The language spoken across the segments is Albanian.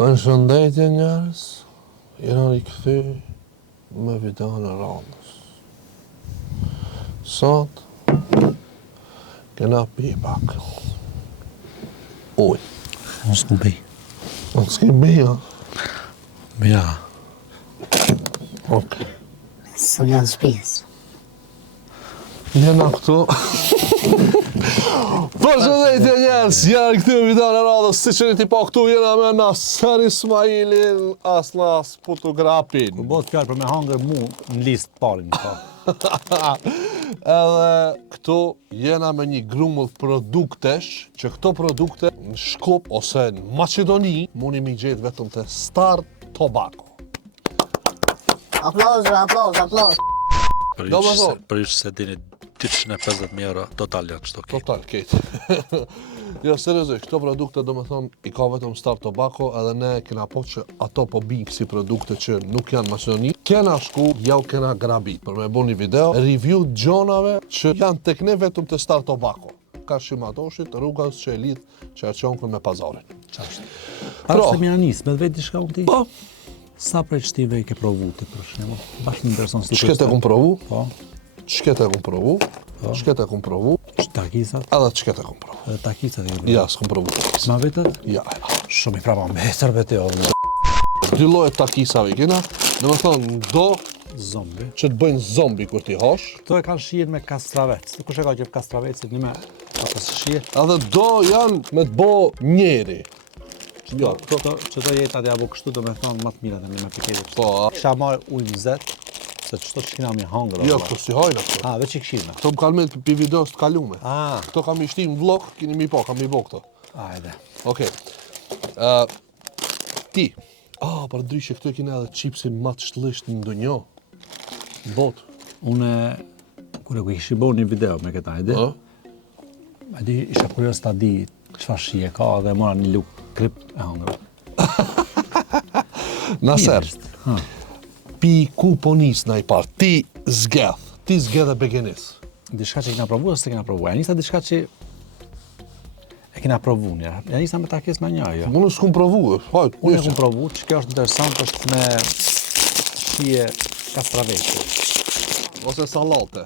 Përshëndetje njerëz, jena rikthy me videon e radhës. Sot kena pi pak ujë. Unë s'ku bi. Unë s'ki bi, ja? Ja. Ok. Së janë shpijës. Jena këtu. Përshëndetje njerëz, jena rikthy me videon e radhës. Si që ti pa këtu jena me Naser Ismailin, Asnas Fotografin. Ku bëhet fjalë për me hangër mu në listë parin. Edhe këtu jena me një grumull produktesh, që këto produkte në Shkup ose në Maqedoni mundi mi gjetë vetëm të Star Tobacco. Aplauz. Për ishë se dini 250.000 euro total janë qëto ki. Total, ketë. Jo, seriozisht, këto produkte do me thonë i ka vetëm Star Tobacco edhe ne kena po që ato po binë kësi produkte që nuk janë Maqedoni. Kena shku, jau kena grabit për me bo një video, review gjonave që janë tek ne vetëm të Star Tobacco. Ka shimatoshit, rrugës që e lidh që e qonkën me pazarin. Qashtë. Parë se mja nisë, me vetë dishka unë ti? Po, Sa prej qëtive i ke provu ti për shembull? Bashkë në person si çket e kum provu, Po, çket e kum provu, çket e kum provu, takisat, edhe çket e kum provu. edhe takisat e ke provu. Ja, s'kum provu. Ma vetët? Ja. Shumë i prapa mbetër vete o Dy lloje takisave kena, domethënë do zombi. që të bëjnë zombi kur ti hosh, Këto e kanë shijen me kastravec. Kush e ka qef kastravecit një me ato se shije? edhe do janë me të bo njeri. Jo, këto që të jetat ja bu kështu do me thonë më të mirat e me piketit. Po, Kisha marrë ujë nxehtë, se çto që kina mi hangër. jo, këto si hajna këto. Ah, veç i kishime. Këto më kanë me për videos të kalume. Ah, Këto kam i shtim vlog, kini mi po, kam i bo këto. hajde. Okej. Ti. Për ndryshe këtu e kina edhe chipsin më të shtëllisht në ndonjë. Bot. Une, kur e ku ishi bo një video me këta ide, e di isha kurios ta di çfarë shije ka dhe mora një luk krip e hangër. Naser, Ha. pi ku po nis na i parë, ti zgedh e begenis. Diçka që kena provu ose kena provu? Ja nisa diçka që e kena provu një. Ja nisa me takes me një jo. Unë s'kum provu, hajt, Unë e nisë. kum provu, që kjo është interesant është me shije kastraveci. Ose sallate.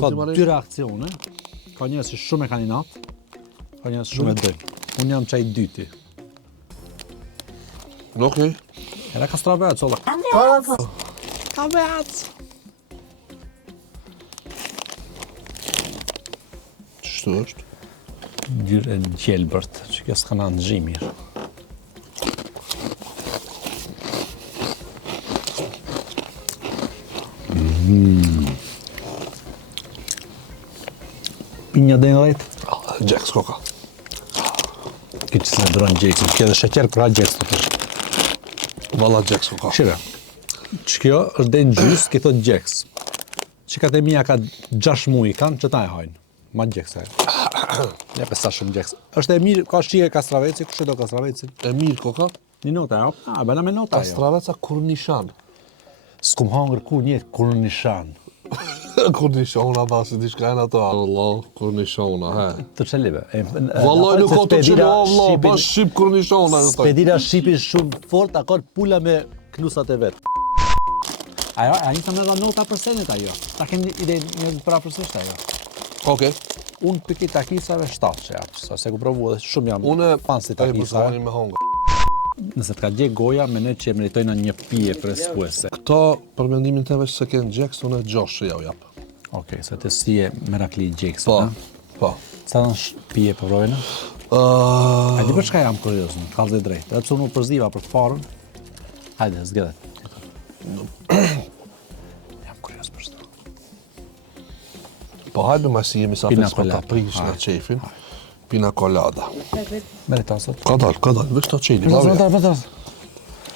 Ka dy reakcione. Ka njerëz që shumë e kanë inat, ka njerëz që shumë e dojnë. Unë jam çaj dyti. Okej. Era kastravec, olla. Kastravec. Ç'është është? Gjyrë e gjelbërt, që kjo s'ka në nximir. Pinja dhe në dhejtë, Jax Coca. këtë që se në dronë gjeksin, kjo dhe sheqer kura gjeks të tërë. Valla Jax Coca. Shire, që kjo është dhe në gjys, këtë thot gjeks. Që ka të mija ka 6 muj kanë, që ta e hajnë. Ma gjeks e. Ne pesa shumë gjeks. Është e mirë, ka shqie kastraveci, kush e do kastravecin? E mirë Coca. Një nota, jo? Bëna me nota, jo. Kastraveca Kurnishan. S'kum hangër kur njëtë, kur në nishan. Kurnishona basi diçka janë ato. Allah, Kurnishona, he. Të qelive. Vallaj nuk ka të qenë, Allah, bash shqip Kurnishona. Spedira shqipin shumë fort, akord pula me knusat e vetë. Ajo, a njësa me dha nota për senet ajo. Ta kemi ide një para përsisht ajo. Okej. Unë për këtë takisave 7 që japë, se ku provu edhe shumë jam Unë fan si ai takisave. përsoni me hongër. Nëse të ka gjej goja, me ne që meritojnë një pije freskuese. Këto, për mendimin tëve që se kënë Jax, unë e 6 që jau jap. Okej, se të si e merakli gjekës. Po, po. Sa në pije për vrojnë? A di për çka jam kurios, në kallë dhe drejtë. Edhe pse unë u përziva për të parën. Hajde, zgjedhet. Jam kurios për shto. Po hajde ma si jemi sa Pina fesë për ta colada. prish në qefin. Pina colada. Merita sot. Ka dal, veç ta qeni, Vëtër.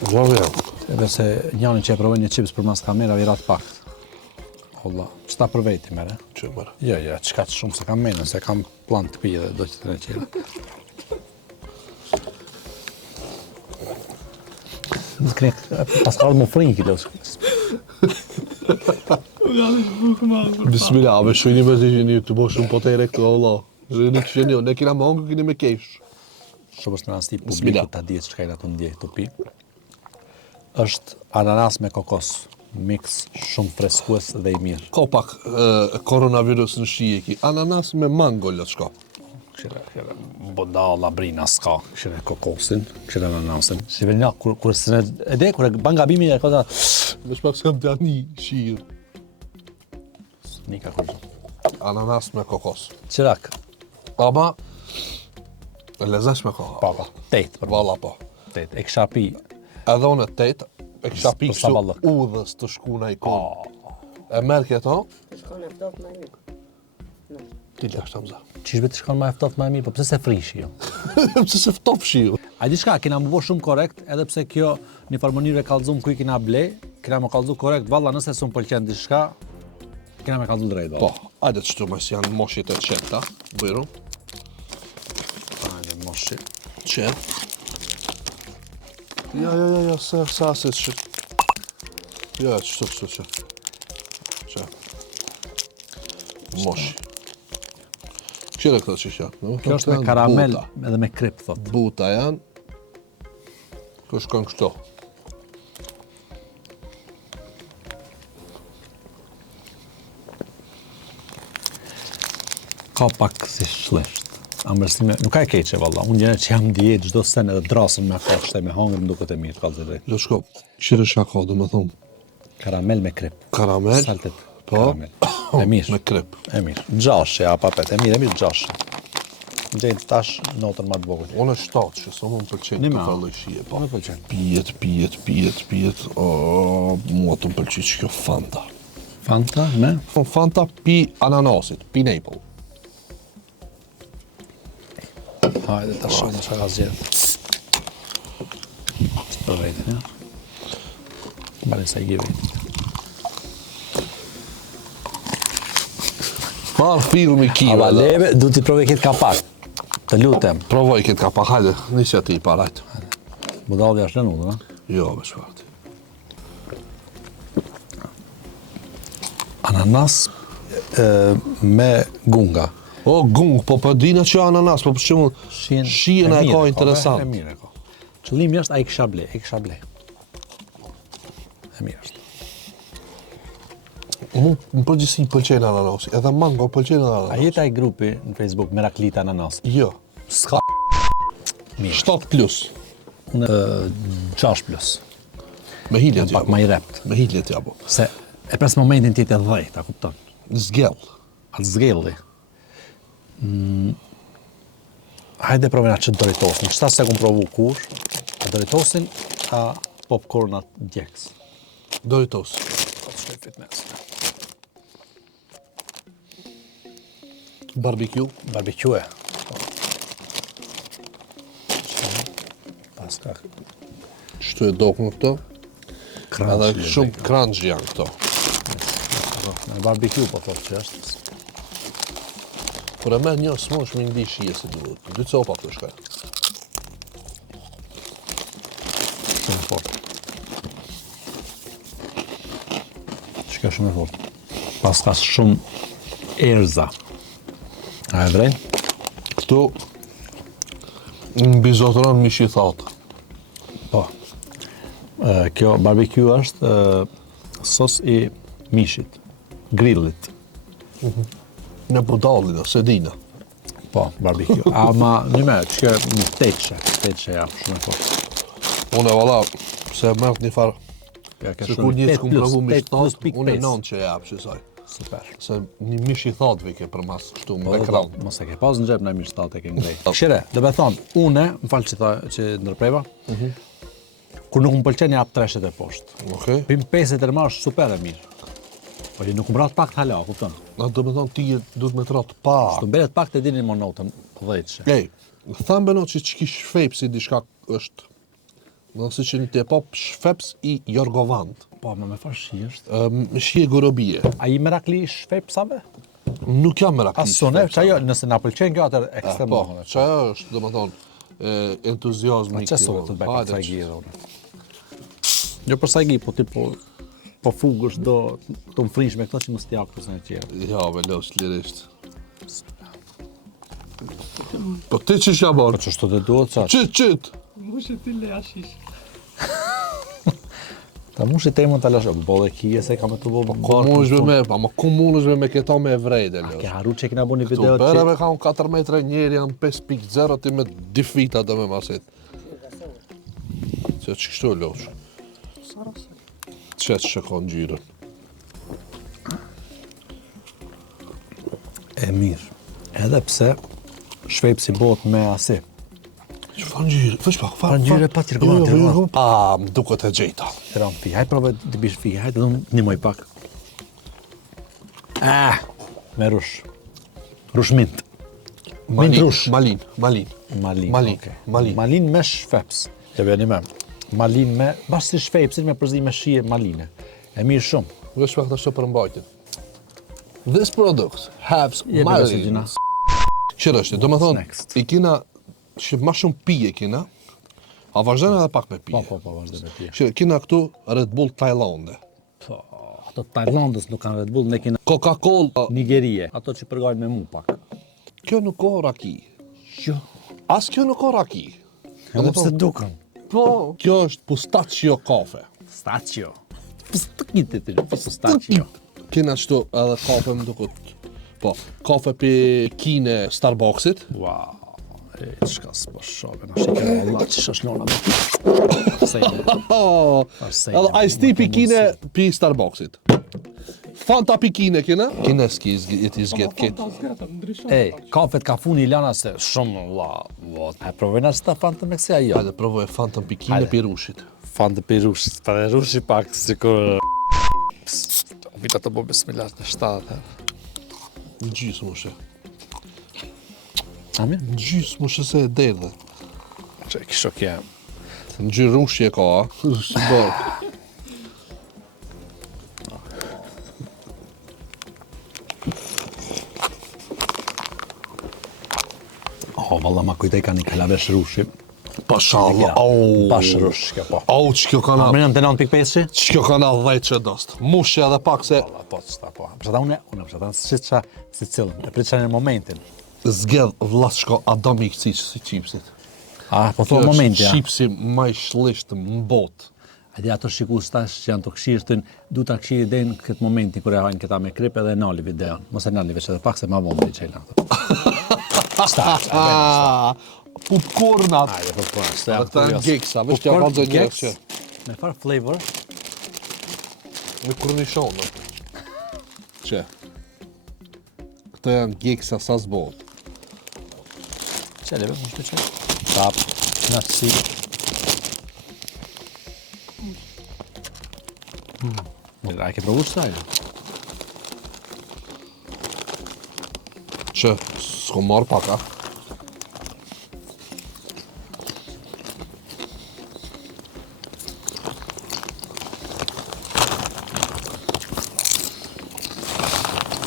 Bravo jam. Edhe se njani që e provoj një chips për mas kamerave i rat pak. Olla, ç'ta për veti mere? Që mërë. Jo, çka të shumë se kam menën, se kam plan të pije dhe do që të në qela. Pas ka më frinjë kilos. Bismillah, me shujni me të një të bo shumë potere këtu, Allah. Rini që një, ne kina më hongë, kini me kesh. shumë është në rasti Bismillah. publiku ta dihet çka janë ato ndjej të pi. Është ananas me kokos, mix shumë freskues dhe i mirë. Ka pak koronavirus në shije ki. Ananas me mango lë shko. Këshire bodalla brina s'ka. Këshire kokosin, këshire ananasin. Si venja, kur se e de, kur e ban gabimin e kota, Vesh pak s'kam të atni shijër. nika kur. Ananas me kokos. Qirak, Ama, e lezesh me ka. papa, tejt, për Valla po. tejt. E kisha pi, Edhe unë e tet, e kisha pi Për sa kështu ballëk. udhës të shkuna i konë. E merë këto, Shkon e ftoft më mirë. ti lë është amza. qishbe të shkon ma e ftoft ma e mirë, po pse se frishi jo? Pse se ftop shiu. A di shka, kena më bo shumë korrekt, edhe pse kjo një farë mënyrë e kallëzum ku i kena ble, kena më kallëzu korrekt, valla nëse s'un pëlqen diçka, kena me kallëzu drejt, Po, valla. ajde të shtu mes janë moshit e qeta, bëjru, Ajde, moshi. qet. Ja, se asit që. Ja, qështu që. Që. Moshi. Qire këto që janë? Kjo është me karamel edhe me krip, thot. Buta janë. Kjo shkon kështu. Ka pak si shlesht. Amërsime, nuk ka e keqe, valla. Unë gjene që jam dietë çdo sen edhe drasën me ka shtaj me hangër më duket e mirë, kallë drejt. Lë shko, qire shka ka, dhe me thonë, Karamel me krip. karamel. Saltet. Po. Karamel. E mirë. Me krip. E mirë. Gjashë, ja, papet. E mirë, gjashë. Gjejnë tash notën ma të vogël. Unë e shtatë që sa më më pëlqenjë Nima. këtë llojshije, po. Po më pëlqen. Pijet, mua të më pëlqej që kjo Fanta. Fanta me? Fanta pi ananasit, pi Naples. Hajde tash shumë çka ka zgjedh. Për veten, ja. Bale sa i gjeve. Farë filmi kive. Ava leve, du t'i provoj këtë kapak. Të lutem. Provoj këtë ka pa, hajde, nisja ti i parajt. Budalli është lënë, ha? Jo, me shfarti. Ananas me gunga. O, gung, po për dina që ananas, po për që shien e ka interesant. E mirë e ka. Qëllimi është a i kisha ble, E mirë është. Mu, më përgjithsi pëlqen ananasi, edhe mango pëlqen A ananas. jeta ai grupi në Facebook Meraklita Ananas? Jo, S'ka mirë. 7 plus, Unë 6+. me hilje Pak ma t'jabo. i rept. Me hilje t'jabo. Se e pres momentin ti të 10, ta kupton? Zgjell. Atë zgelli. Hajde provena që Doritosin. Qëta se kom provu kur, a Doritosin, a popcornat djeks. Doritos. Shkoj fitness. Barbecue. Barbecue. Pas ka Shtu e dokën këto. Edhe crunch. shumë crunch janë këto. Në barbecue po thot që është. Por e merë një smosh me ndi shije se duhet. 2 copa të shkaj. Shumë fort. Shka shumë e fort. Pas ka shumë erza. A e vrej? Këtu mbi zotëron mishi thatë. Po. Kjo barbecue është sos i mishit, grillit. Në budallin, se dina. Po, barbecue. Ama një me, që një teqe ja, shumë e fort. Unë e valla, se e mërët një farë, Ja, ka që shumë kur një 8 që kumë provu mish plus thatë, unë e 9 që e japë që saj. Super. Se një mishi thatëve ke për mas kështu Po, me ekran. mos e ke pas në gjep në mirë state ke ngrej. Shire, dhe be thonë, une, më falë që ndërpreva, kur nuk më pëlqen jap 3 e poshtë. Okej. Pim 5 e më është super e mirë. Po që nuk më rat pak të hala, kupton? Na do me thonë ti duhet me të ratë pa. Të mberet pak të dini më notën 10. Ej, thamë beno që që ki shfep si diçka është, në si që një të pop shfeps i Jorgovand. Po, me farë shi është. Shije gorobije. A i merakli shfepsave? Nuk jam me rakli Asone, që ajo, nëse na pëlqen kjo atër Po, ekstremohën. që ajo është, do me thonë, entuziazmi. Që sot të bëjë Hajde, sajgi edhe unë? Jo për sajgi, po ti po fugësh do të më frinsh me këto që më stjak kësë në tjerë. Ja, me lëvës lirisht. Po ti që shja Po bërë? që shto të duhet qash? Qyt. Mushe ti le ashish. Ta mushi te mund të lash, bolle kije se ka me të bo Ku mundesh me, ama ku mundesh me këto me vrejtë, Ke Ljosh? haru që kena bo një Tu video bere që... me ka unë 4 metre njeri janë 5.0 ti me difita dhe me masit. Që që kështu, Ljosh? Që që ka në gjyrën? E mirë. Edhe pse shvejpsi bot me asi. Që fa në gjyrë? Fësh pak, fa ngjyrë pa tirgullon. A, më duket e gjejta. Tiran fi, hajt provoj të bish fi, hajt edhe një moj pak. Me rush. Rush mint. Mint rush. Malin. Malin, okej. Malin. Malin me shveps. E vjeni me. Malin me, bashkë si shvepsin me përzi me shije maline. E mirë shumë. Vesh pak të shto për mbajtjen. This product has Jemi malin. gjina. Qërë është, do më thonë, next? i kina, që ma shumë pije kina, a vazhdojnë edhe pak me pije. Po, vazhdo me pije. Që kina këtu Red Bull Tajlande. Po, ato Tajlandës nuk kanë Red Bull, ne kena Coca-Cola, Nigerie, ato që përgojnë me mu pak. kjo nuk ka raki. Jo. As kjo nuk ka raki. Edhe pse duken. Po. Kjo është pistachio kafe. Stachio. Pistachio të të pistachio. Kina qëtu edhe kafe më duket. Po, kafe për kine Starbucksit. Wow. E, çka s'po shohë, na shikoj Allah që shashlona me. Sejnë. Oh, Sejnë. edhe iced tea për kine për Starbucksit. Fanta për kine kina. Kineski it is get kit. Ta zgata, ndryshon. Ej, kafet ka funi Ilana se shumë what. E provojna që ta fan të me kësja jo. Hajde provoj fantën për kine Hajde. për rushit. Fan të pirush, pa dhe rushi pak, sikur... Vita të bo bismillah në 7. Në gjysë mushe. Amin? Në gjysë mushe se e derdhe. Që e kisho kje. Në gjyrë rushje ka, a? Së bërë. Oh, valla ma kujtej ka një kalavesh rushi. Pashallah, au. Bash rush, kjo po. Au, që kjo ka na, Më në të 9.5? që kjo ka na 10 që dost. Mushe edhe pak se Valla, po, qëta po. Përsa ta përsa ta si qa, si cilën. E pritë që në momentin. zgedh vllaç shko Adam i këci si qipsit. Po thua momenti, ja. Qipsi ma i shlisht në botë. Adi ato shikus tash që janë të këshirtin, du të këshiri dhe në këtë momenti kër e hajnë këta me krip edhe nali videon. Mos e nali veç edhe pak se ma vonë të qelë ato. Popcornat. Ajde, po, Dhe këta janë geksa, veç t'ja kalzoj njërës që. Me farë flavor, Me kornishone. Që? Këta janë geksa sa zbot. qeleve, mështë të qelë. Tap, nasi. A ke provu shtajnë? Që s'ko marrë paka.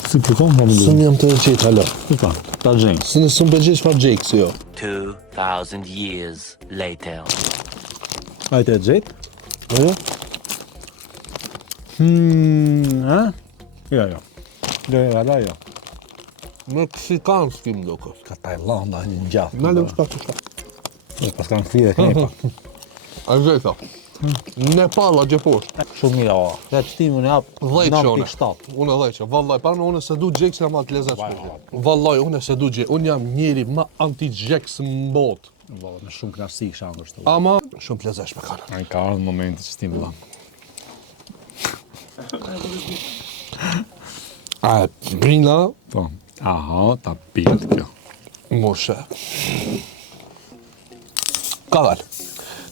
Si përkon më Së një jam të qetë, halo. Pa, ta gjenjë. Së në së më përgjesh fa gjekë, si jo. 2,000 years later. Ajte e gjetë? Jo? Ha? Jo. Jo. Meksikan s'kim duket. Ka Tajlanda një gjatë. Në lëmë shka që shka. Pas kanë fri dhe knepa. A gjeta. Nepal, a gjeposh. Shumë mira, o. Ja që ti më një hapë 9.7. Unë e dhejqe, vallaj, parë unë se du gjekë se ma të lezet shpërgjë. Vallaj, unë se du gjekë, unë jam njeri ma anti-gjekës në botë. Valla, me shumë knarësi kësha në kështu. Ama, shumë të lezesh me kanë. A i ka ardhë momenti që ti më dha. A e brina, Po. Aha, ta pijet kjo. moshe. Ka dalë.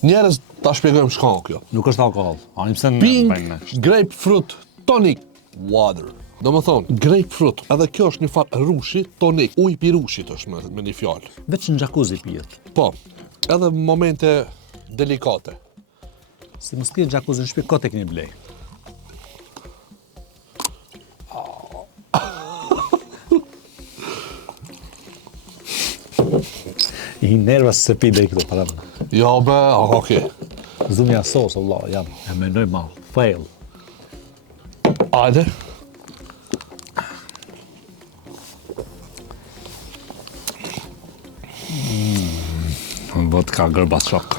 Njerës ta shpjegojmë shkon kjo. Nuk është alkohol. A një pse në Pink bëjnë ne. grapefruit tonic water. Do më thonë, grapefruit, edhe kjo është një farë rushi tonik. Uj pi rushit është me një fjallë. Veç në jacuzzi pijet. Po, edhe momente delikate. Si më s'kri në jacuzzi në shpi, kote këni blej. I nervës se pi dhe i këto para më. Jo be, okej. Zumja sos, Allah, jam. E menoj ma, fail. Ajde. Vodka gërbas shok.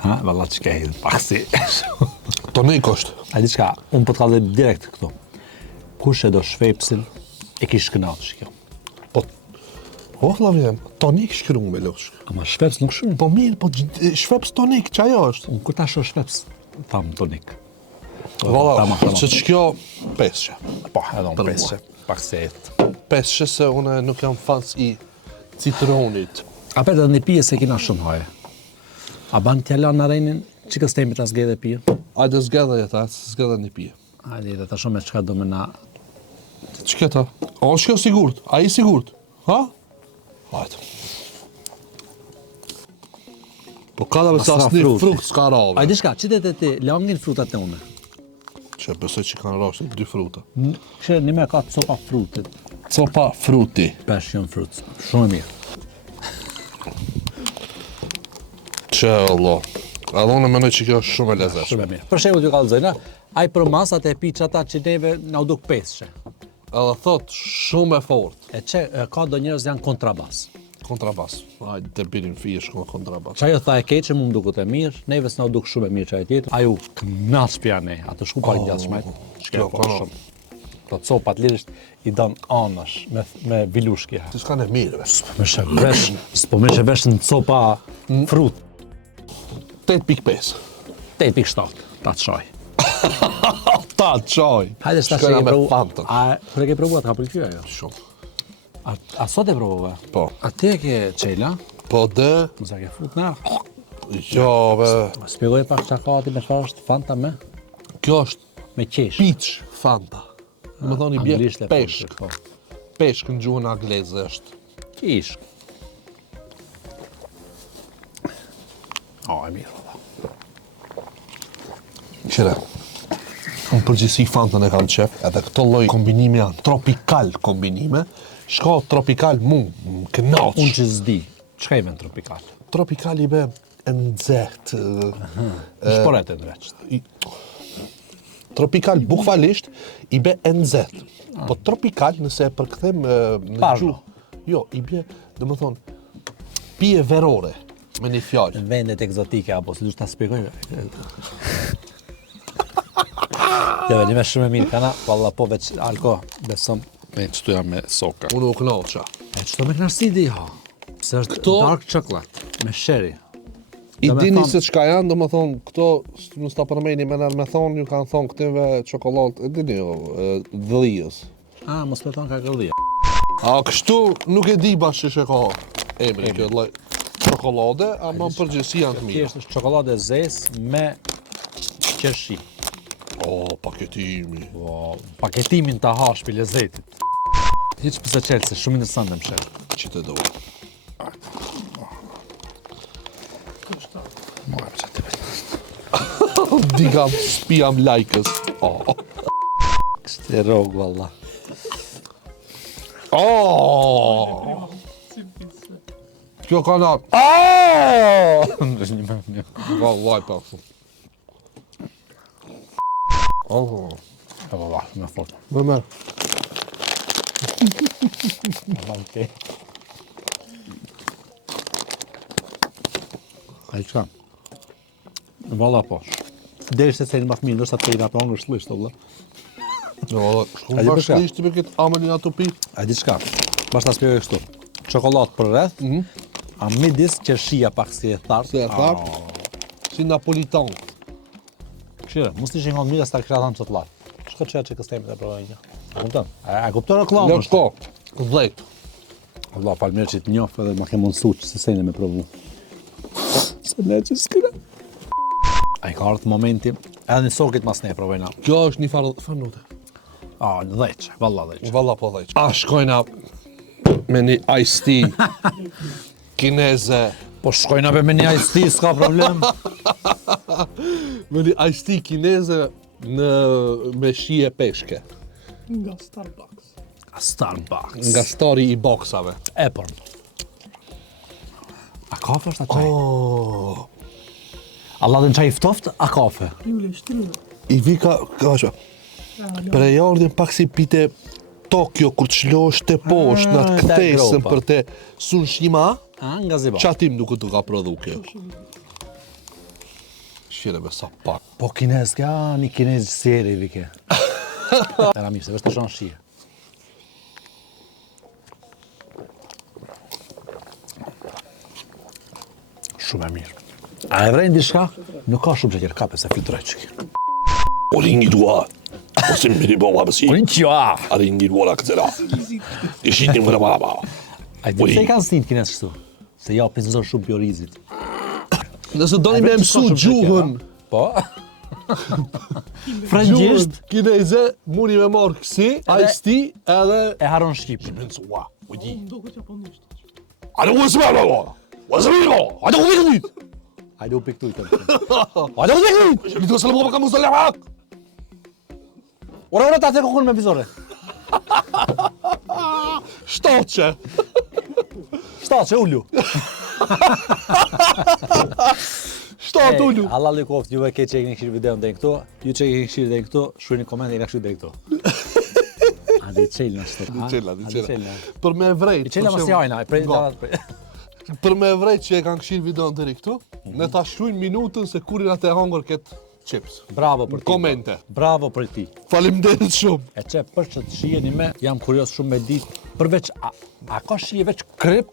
Ha, valla që ke hidhë pak si. Tonik është. A di çka, unë po të kallë direkt këtu. Kush e do shvepsin, e kish kënaqsh kjo. Po, o, vjen, tonik shkru me losh. Ama shveps nuk shumë. Po mirë, po shveps tonik, që ajo është? Unë kur ta shoh shveps, tham tonik. Valla, Tamam. që që kjo, peshe. Po, edhe unë Për peshe, pak se etë. Peshe se une nuk jam fans i citronit. A për edhe një pije se kina shumë haje. A ban t'ja lanë në rejnin, që kës temi ta zgedhe pije? Ajde zgedhe jeta, zgedhe një pije. Hajde, dhe ta shumë e qka do me na... Që këta? O, shko sigurt, a i sigurt? Ha? Ajde. Po ka da Mas sa ra asni fruti. frukt s'ka rave. A di shka, qytet e ti, langin frutat e une. Që besoj që kanë rashtë 2 fruta. Kështë një me ka copa frutit. Copa fruti. Passion fruits. Shumë e mirë. Që Allah. Edhe unë menoj që kjo është shumë e lezeshme. Shumë e mirë. Për shembull t'ju kallëzojna, ai për masat e pi çata që neve na u duk peshe. Edhe thot shumë e fort. E që ka do njerëz janë kontrabas. Kontrabas. Ajde të birin fije shko kontrabas. Çajo tha e keqe, mu më dukut e mirë, neve s'na u duk shumë e mirë çaj tjetër. Aju knas pja ne, atë shku pa gjallë shmajt. Kjo, kana. Po copat lirisht i don anash me vilushki. Ti s'ka në mirë, vesh. Me shevesh, s'po me shevesh në copa frut. 8.5. 8.7, ta të shoj. Ta qaj. Hajde s'ta Shkojna që e me provu. Fanta. A kur e ke provuar, ka pëlqyer ajo? Shumë. A sot e provove? Po. A ti e ke qela? Po dhe, Mos e ke fut na. jo, be, Spjegoj pak çka ka ti me çfarë është Fanta me kjo është me qesh. peach Fanta. Në më thoni bje Anglisht e peshk. po. Peshk në gjuhën angleze është. Kish. E mirë. Qire, në përgjithësi Fantën e kam qef, edhe këto lloj kombinime janë tropikal kombinime, shko tropikal mu, më kënaq. Unë që zdi, çka i vend tropikal? Tropikal i be e nxehtë. Shporet e dreqt. Tropikal bukfalisht i be e nxehtë. Po tropikal nëse e përkthem në Parlo. gjuhë, jo, i bje, domethënë, pije verore, me një fjalë. Në vendet egzotike, apo si dush ta spjegoj. Jo, një me shumë e mirë kana, valla po veç alko, besom, me qëtu jam me soka. Unë u kënaqa. E qëto me knarsi di ha? Se është Këto- dark chocolate, me sherry. I Do me dini thonë- se çka janë, domethënë këto mos ta përmeni me nërë me thonë, ju kanë thonë këtive çokoladë, e dini jo, dhëllijës. Mos me thonë ka gëllija. A kështu nuk e di bashkë që ka emri kjo lloj çokolade, ama në përgjithësi janë të mira. Thjesht është çokoladë e zezë me qershi. O, paketimi. Paketimin ta hash për lezetit. Hiç pse çel, se shumë interesante më shel. Që të do. Mora pse të Digam, spijam lajkës. Oh. Kështë e rogë, valla. Oh! Kjo ka na. Vallaj pa. Oh. E valla, me fort. Më merr. Vallaj. A i qka? Valla posh. Deri se se një ma fëmi, nërsa të i nga për angër shlisht, valla. Jo, A shumë di për bashkë çka? ishte me këtë amelina të pi. A di qka? Bashkë ta spjegoj kështu. Çokoladë për rreth, a midis qershia pak si e thartë. Si e thartë. Si napolitan. Këshire, mos t'i shengon mirë, s'ta kësha thamë çokoladë. Shko qëja që këstemi të provoj një. A kupton? A kupton reklamë? Jo, shko. Dhejt. Allah, falmirë që të njof edhe ma ke mundësu që se sejnë me provu. Se ne që s'këna. A i ka ardhë momenti, edhe një sokit mas ne provojna. Kjo është një farë nute. Në dheqe, valla dheqe. Valla po dhejt. A shkojna me një iced tea kineze. Po shkojna be me një iced tea, s'ka problem. Me një iced tea kineze me shije peshke. Nga Starbucks. Starbucks. Nga stori i boksave. E por. A kafe është a qaj? Oh. Allah dhe në qaj ftoft, a kafe? Jule, shtrydhe. I vika, ka për e jardin pak si pite Tokyo, kur të shlosh të poshtë, në atë te ktesën gropa. për të Tsushima, Nga ziba. Qatim nuk të ka prodhu kjo. Shire me sa pak. Po kinez, një kinez seri vike. Era mirë, se vesh të shonë shie. Shumë e mirë. A e vrejnë dishka? Nuk ka shumë që kjerë kape se filtroj që kjerë. O ringi dua. O si më biri bëma bësi. Unë që a! A ringi dua la këtëra. I shitim vëra bara ba. A i dhe se i kanë sninë kinez kështu? Se ja pinzor shumë biorizit. Nëse doni me mësu gjuhën. Po? Frëngjisht Kineze, muni me marë kësi, iced tea, edhe... e haron Shqip. Ua, ujdi. Duket japonisht. A në uësë me alë, a të uësë a të uësë me Hajde u piktuj të a të uësë me Li të së lëmë ka musë të lëmak. Ora ta të kokun me vizore. Shtoqe. Shtatë që ullu. Shtoqe ullu. Allah likoft, juve ke që e keni këshirë videon dhe në këto, ju që e keni këshirë dhe në këto, shrujni koment e i këshirë dhe në këto. A di qelë në shtë. Di qela. Për me vrejt. I qelë më si hajna, Për me vrejt që e kanë këshirë videon të këtu, ne ta shkruajnë minutën se kurin atë e hangër këtë chips. Bravo për ti. Komente. Bravo për ti. Faleminderit shumë. E që për që të shijeni me, jam kurios shumë me ditë, përveç, a ka shije veç kryp?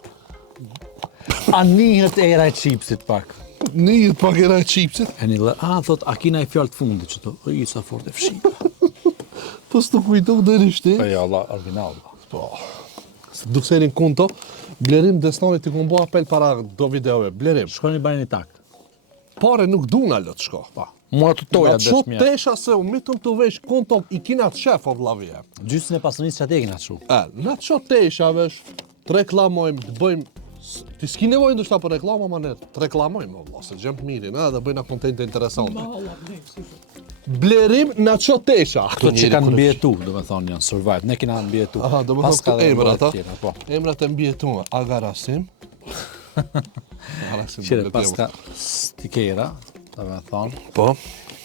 A nihet era e chipsit pak? Një pak era e chipsit. E një dhe, thot, a kina i fjallë të fundit që to, i sa fort e fshi. Po s'tu kujtov dhe rishti. Po ja, Allah, original. Po. Dukserin kunto, Blerim Desnoni t'i kun bo apel para do videove. Blerim. Shkoni bani një tak. Pare nuk duna lë të shko. Pa. Mua të toja Nga qo dëshmja. tesha se u mitëm të vesh kunto i kina të shef o vlavije. Gjysën e pasënisë që atë e kina të shu. Nga qo tesha vesh, të reklamojmë, të bëjmë, ti s'ki nevojë ndoshta për reklama, ma ne të reklamojmë, o vla, se gjem të mirin, dhe bëjna kontente interesante. Allah, ne, si. Blerim nga qo tesha. Këto që kanë mbjetu, do me thonë janë survive, ne kina mbjetu. Aha, do me Pas thonë ka këtu dhe emrat, mbjet tjera, po. Emrat e mbjetume, Agarasim. Agarasim. Qire pas ka stikera, do me thonë. Po.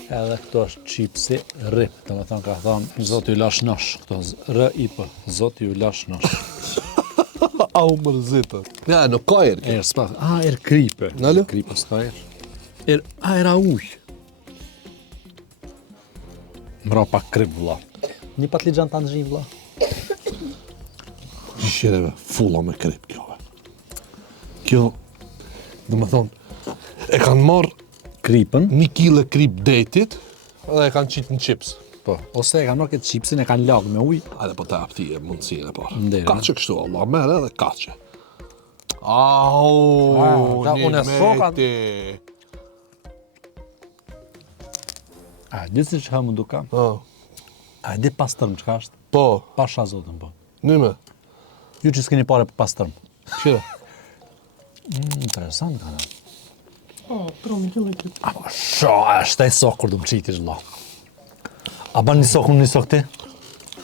Edhe këto është chipsi rip, do me thonë ka thonë, zoti ju lash nosh, këto R-I-P, zoti ju lash nosh. Au mërzitë. Ja, nuk ka erë. Erë s'pa, erë kripe. Nalo? Kripe s'ka erë. Era uj. Mra pak krip, vla. Një patligjan të ndëzhi, vla. Shireve, fulla me krip kjo. Kjo, do me thonë, e kanë marrë Kripën. 1 kile krip detit dhe e kanë qitë në chips. Po, ose e kanë marrë këtë chipsin, e kanë lagë me uj. Hajde po ta apti e mundësine, po. Ndere. Kache kështu, Allah, mere edhe kache. Au, ta unë e soka- meti. A, di si që ha më duka? A, di pastërm që ka është? Po, Pasha zotën, po. nime, Ju që s'keni pare për pastërm. qire. Interesant, ka në. Oh, 3 kg krip. Sho, është e sok kur du më qiti zhlo. A ban një sok, unë një sok ti?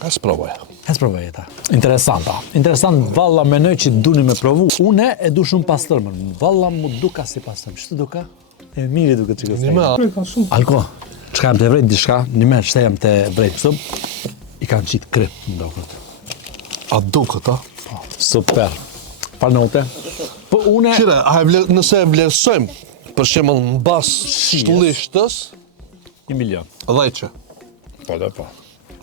Ka s'provoja. Hes provoj ta. Interesanta. Interesant, valla menoj që duni me provu. Une e du shumë pastërmën. Valla mu duka si pastërmë. Ç'të duka? E miri duke që kësë. Nime, Krip ka shumë. Alko, që kam të vrejt dishka, një me që jam të vrejt pësëm, i kam qitë krip në dokët. a duket, a? Super. Panote. Po une... Qire, nëse e vlerësojmë, për shemëll në bas shtëlishtës, 1 milion. 10. Po dhe po.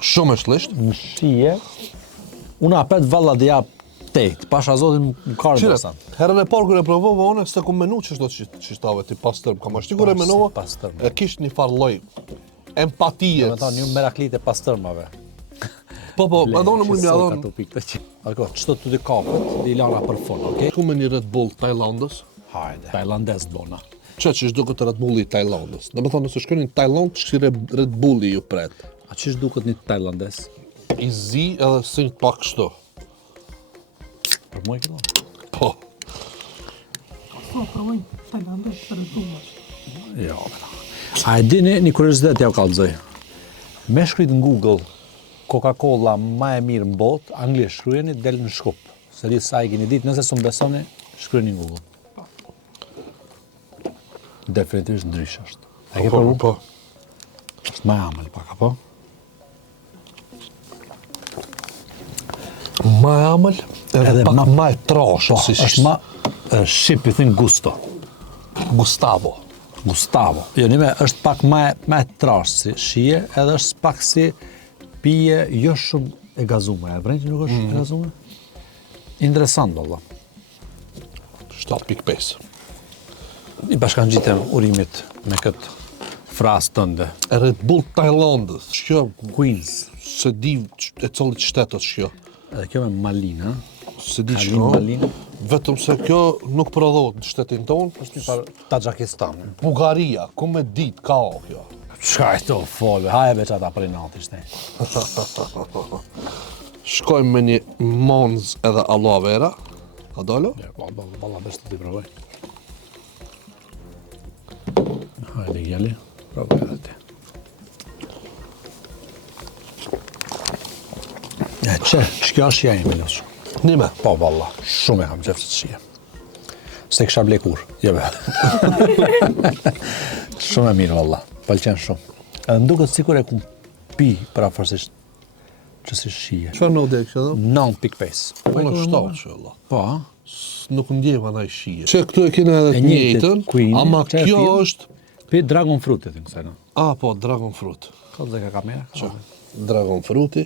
Shumë e shtëlisht. Në shije, unë apet valla dhe jap tejt, pasha zotin më karë Qire, interesant. herën e parë kër e provova unë, se ku menu që shdo qishtave ti pastërm. Kam ashti kur e menova, pastërm. e kisht një farë lloj empatije. Me thonë, një meraklit e pastërmave. Po, adhonë mund mja Ka adhonë. të pikë të që. Alko, qëto të dy kapët, dhe i lana për fond, okej? Ku me një Red Bull Tajlandës, Hajde. Tajlandes të bona. që shdo këtë Red Bulli Tajlandës. Dhe me thonë, nëse shkoni në Tajland, shkire Red Bulli ju pret. A qish duket një tajlandes? I zi edhe sinjt pak kështu. Për mu e këto? Po. Po, provoj Tajlandë për rëzdullash. Jo, vera. A e dini një kuriozitet ja u kallëzoj. Me shkrit në Google, Coca-Cola ma e mirë në botë, anglisht shkryeni, del në shkup. Se di sa i keni ditë, nëse s'u besoni, shkryeni në Google. Definitivisht ndrysh është. E ke provu? Po. Është ma e amël pak, apo? Ma e amël, edhe pak ma e trashë, Po, si është ma... Shqip i thënë gusto. Gustavo. Gustavo. Jo, nime është pak më trashë si shije, edhe është pak si pije jo shumë e gazume. E vren që nuk është e gazume? Interesant, valla. 7.5. I bashkangjitem urimit me këtë frasë tënde. Red Bull Tajlandës. Shkjo, Queens. se di e cëllit shtetet shkjo. Edhe kjo me malina. Se di Kalin shkjo. Malin. Vetëm se kjo nuk prodhohet në shtetin tonë. Është një farë Tadžakistan. Bugaria, ku me dit ka o kjo. Qa e to folve, haje veç ata prej natisht ne. Shkojmë me një Monz edhe aloe vera. A dolo? Valla beshtë të t'i provoj. Hajde gjeli, provoj edhe ti. Shkjo është shija ime lësë. Nime. Po, valla, shumë e kam qefë të shija. Se kësha ble kur, jebe. Shumë e mirë, valla, pëlqen shumë. Edhe nduket sikur e kum pi parafarsisht që si shije. Çfarë në dhe kështë edhe? 9.5. Unë është 7 që Allah. Po, a? Nuk ndjeva na i shije. Që këtu e kene edhe të njëjtën, Queen, ama që e kjo film. është... Pi dragon fruit e thënë kësaj, no? Po, dragon fruit. Ka dhe ka kamera? Që, dragon fruiti.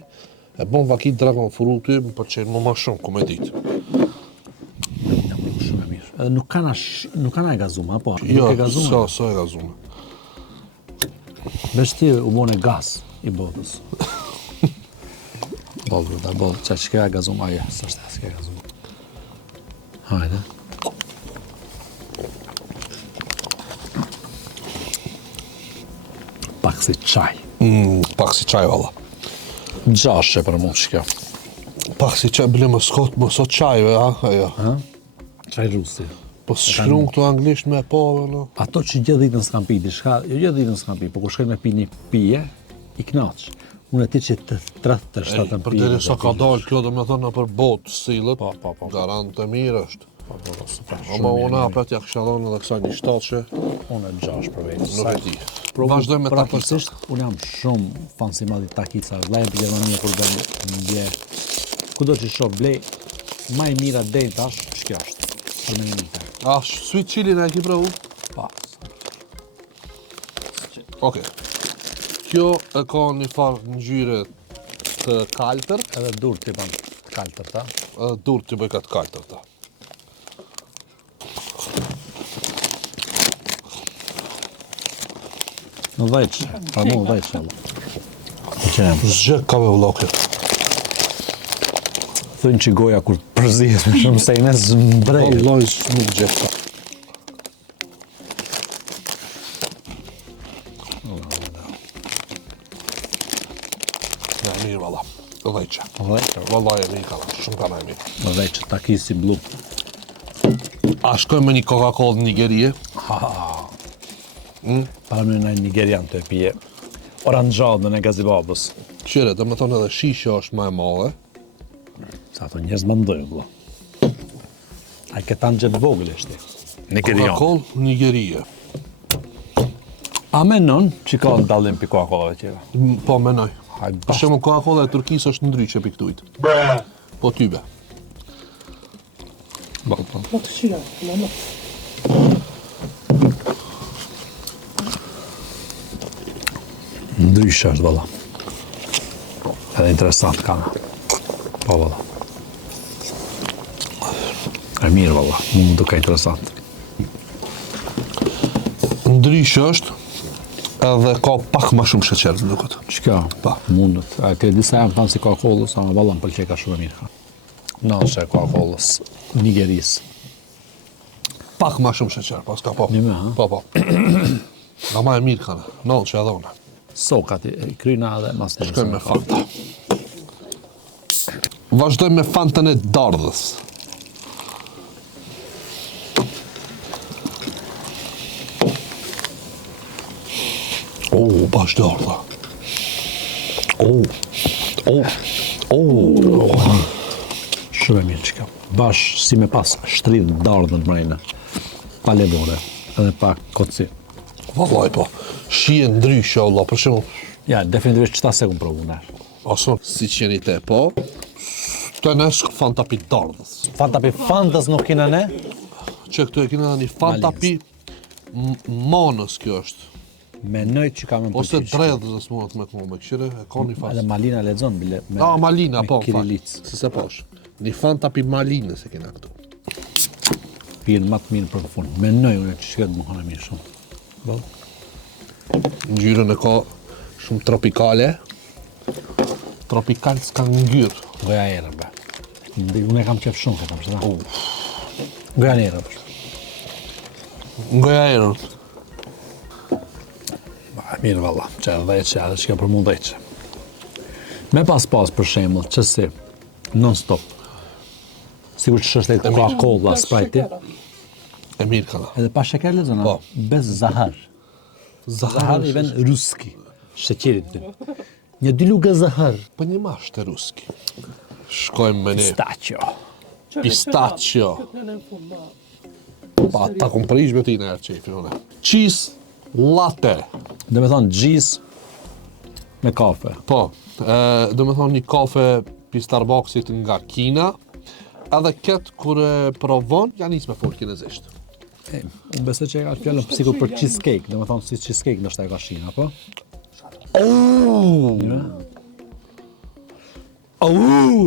E bon vakit dragon fruiti, më përqenë më shumë, ku me ditë. Shumë e mirë. Edhe nuk kana e gazume, apo? Jo, Nuk e gazume. sa e gazume. Veç ti u bone gas i botës. Bolë, da bolë, që që ka gazume, aje, së është e s'ke gazume. Hajde. Pak si qaj. Pak si qaj, valla. Gjashe për mund që kjo. Pak si qaj, bile më sot qajve, ajo. Qaj rusi. Po shkruan këtu anglisht me pove, no. Ato që gjithë ditën s'kam pi, diçka, jo gjithë ditën s'kam pi, po kur shkoj me pi një pije, i knaq. Unë e ti që të 37 Për pije. deri sa ka dalë kjo, do me thënë, për botë silët, Po. garant e mirë është. Super, Ama unë apet ja kësha dhonë edhe kësa një 7 që unë e 6 për vetë. nuk e di. Vazhdoj me takisa. Unë jam shumë fan si madhi takisa. Vlajnë për Gjermania kur dhe ndje. Kudo që shoh blej, ma i mira dejnë tash, shkjo është. Për me një mita. Sweet chili në e ki pravu? Pa. Oke. Kjo e ka një farë ngjyre të kaltër, Edhe dur të i ban kaltër ta. edhe dur të bëj këtë kaltër ta. Në dhejqë, pra mu në dhejqë. Qenem. Zgjë ka me vloke. Thënë që goja kur përzihet me shumë se i nes zmbrej. Vallaj nuk gjë. Ja, mirë valla. Dhejqe. Vallaj e mirë kalla, shumë kana e mirë. Në dhejqë, takisi blu. A shkojmë me një Coca-Cola në Nigerie? Para më në Nigerian të e pije. Oranxhadën e gazibabës. Qire, dhe me thonë edhe shisha është ma e madhe. Sa ato njerëz më ndojnë, vëlla. Ai këtan gjë të vogël është. Nigerian. Coca-Cola, Nigerie. A menon që ka dallim pi Coca-Colave tjera? Po, menoj. Hajde, Për shembull, Coca-Cola e Turqisë është ndryshe pi këtujt. Po tybe. Po të shira, në. Ndryshe është, valla. Edhe interesant kana. Po, valla. E mirë, valla. Më duke interesant. Ndryshe është edhe ka pak ma shumë sheqer, më duket. Çka? Pa. Mundet. A ke disa janë fan si Coca-Colës, ama valla më pëlqej ka shumë e mirë. Nashe Coca-Colës, Nigeris. Pak ma shumë sheqer, pas ka po. Një me, ha? Po, po. Nga ma e mirë kanë, nalë që edhe une. Sokat i kryna dhe mas në Shkojmë me Fanta. Vazhdojmë me Fantën e dardhës. Bash dardha. Shumë e mirë që ka. Bash si me pas shtridh dardhën mrejnë. Pa levore, edhe pa kotësi. Vallaj po, shije ndryshe, Allah, për shembull, Ja, definitivisht qëta se ku provu në. aso si qeni te, po, të nesh Fanta pi dardhës. Fanta pi Fantas nuk kina ne? që këtu e kena një Fantapi Manës kjo është. Menoj që kam më Ose pëlqy. dredhës mundet me këmë, këshire e ka një Edhe fas. Malina lexon bile me Malina, me po, kirilic. se pash. Një Fantapi Malinës e kena këtu. Pirë më të mirë për fund. Menoj unë që shket më hana mirë shumë. Po. Ngjyrën e ka shumë tropikale. Tropikal s'ka ngjyrë. Goja erë, be. Unë e kam qef shumë këtam, që ta? Goja erë, be. Ngoja erën. Mirë valla, që edhe që ka për mund dheqe. Me pas për shembull, që si, non-stop. Sigur që është e Coca-Cola, Sprite, E mirë kana. edhe pa sheker lezona, Po. bez zahar. Zahar i ven ruski, sheqerit të. Një dy lugë zahar, Po një mashtë e ruski. Shkojmë me një pistachio. Pa, ta kom prish me ti në erë qefi, une. Cheese latte. Dhe me thonë gjis me kafe. Po, do me thonë një kafe pi Starbucksit nga Kina, edhe këtë kur e provon, janë nisë me folë kinezisht. Unë besoj që e ka fjallën sikur për cheesecake, dhe me thonë si cheesecake nështë e ka shina, po?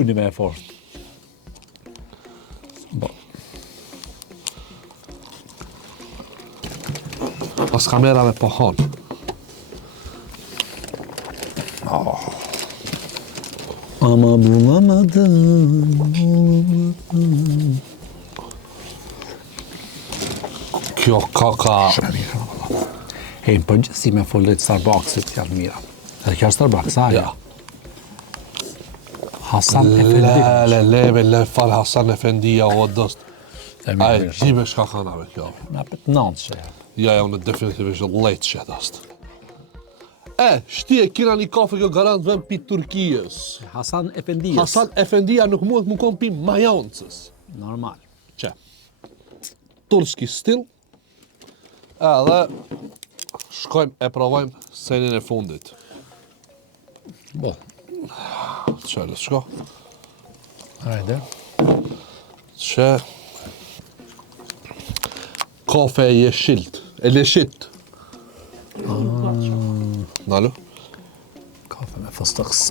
Një me e fort. Bo, Pas kamerave po hanë. ama bulamadım. Kjo kaka... Hej, për gjithësi me follet Starbucksit janë mira. Edhe kjo është Starbucks, a? Ja. Hasan Efendi. Le fal Hasan Efendia o dost. E Aj, mirë, gjime shka kanave kjo. na pët nëndë që e. Ja, unë definitivisht lejtë që dost. Shtje, kina një kafe kjo garant vëm pi Turkijës. Hasan Efendijes. Hasan Efendia nuk mund më kon pi majoncës. Normal. Që? Turski stil. Edhe shkojmë e provojmë senin e fundit. Bo, Që, le shko? hajde. Që... Kafe e jeshilt. E leshit. Nalu? Kafe me fëstëks.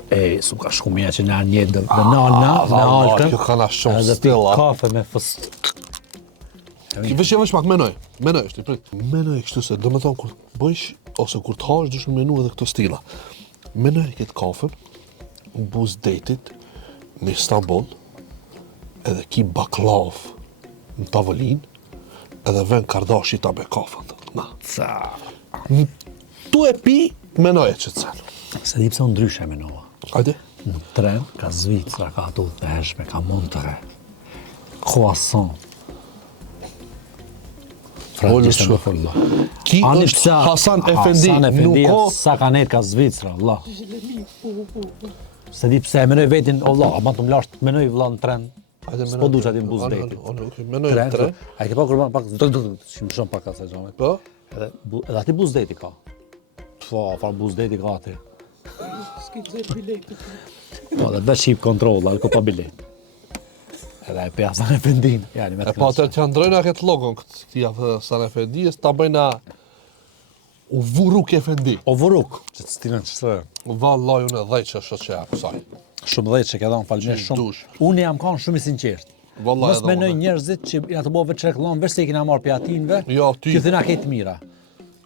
Su ka shku mija që në një dhe në alkën. Kjo kana shumë Edhe pi stila. kafe me fëstëk. Vesh pak menoj është i prit. Menoj kështu se do me thonë kur bëjsh, ose kur të hash dush në menu edhe këto stila. Menoj këtë kafen, në buz detit, në Istanbul, edhe ki baklav në tavolin, edhe ven kardashi ta be kafen. Na. Tu e pi, menoj e që të cenu. Se di pse unë ndryshe me nova. Ajde? Në tren, ka Zvicra, ka ato të hershme, ka Monterey, croissant. Francesca shumë. me follo. Ki është Hasan Efendi, nuk o... Sa ka net ka Zvicra, Allah. Se di pse e menoj vetin, Allah, ama të mlasht, menoj vlla në tren. S'po du që ati në buz detit. Menoj në tren. A i ke pa kurban pak, shimë shumë pak asaj gjamet. Po? Edhe ati buz deti ka. Po, farë buz deti ka ati. S'ki të zetë biletë. Po, dhe veç hip kontrol, alko pa bilet. Edhe e pe Hasan Efendin. Yani, me E të pa të ndrojna këtë logon këtia Hasan Efendijës, ta bëjna u vuruk Efendi. O vuruk, që të stinën që të... Vallaj unë e dhej që është që e kësaj. Shumë dhejtë që ke dhënë falëmirë shumë. dush. Unë jam kanë shumë i sinqert. Vallaj Mos edhe menoj unë. njerëzit që ja të bëu veç reklam, veç se i kena marrë pjatinëve. Jo, ty. Që thina këtë mira.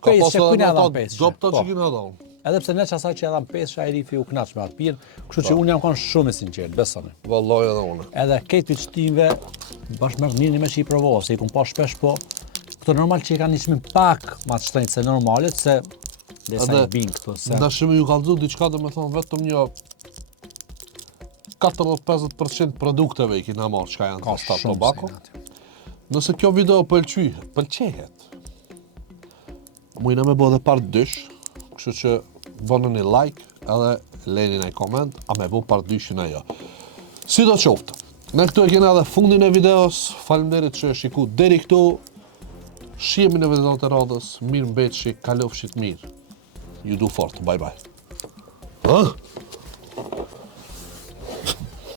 Ka Pesë, pasur kujna edhe dham ata pesë. gjopta që Po. kina dhon. Edhe pse ne çasaj që dham pesë, ai rifi u kënaq me atë pirë, kështu që unë jam kanë shumë i sinqert, besoni. Vallaj edhe unë. Edhe këtë çtimve bashkë me mirë me që i provo, se i kum pa shpesh, po këto normal që i kanë një pak ma të shtrenjtë se normalet, se desa i bin këto, se... Ndashimi ju kallëzu diçka do me thonë vetëm një 40-50% produkteve i kina marrë çka janë Ka të Star shumë Tobacco. se aty. Nëse kjo video pëlqehet, mujna me bo dhe part dysh, kështu që bënë një like edhe lejni një koment, a me bo part dyshin e jo. Si do qoftë, ne këtu e kena edhe fundin e videos, faleminderit që shiku deri këtu, shihemi në videot e radhës, mirë mbetëshi, kalofshit mirë. Ju du fort, bye bye.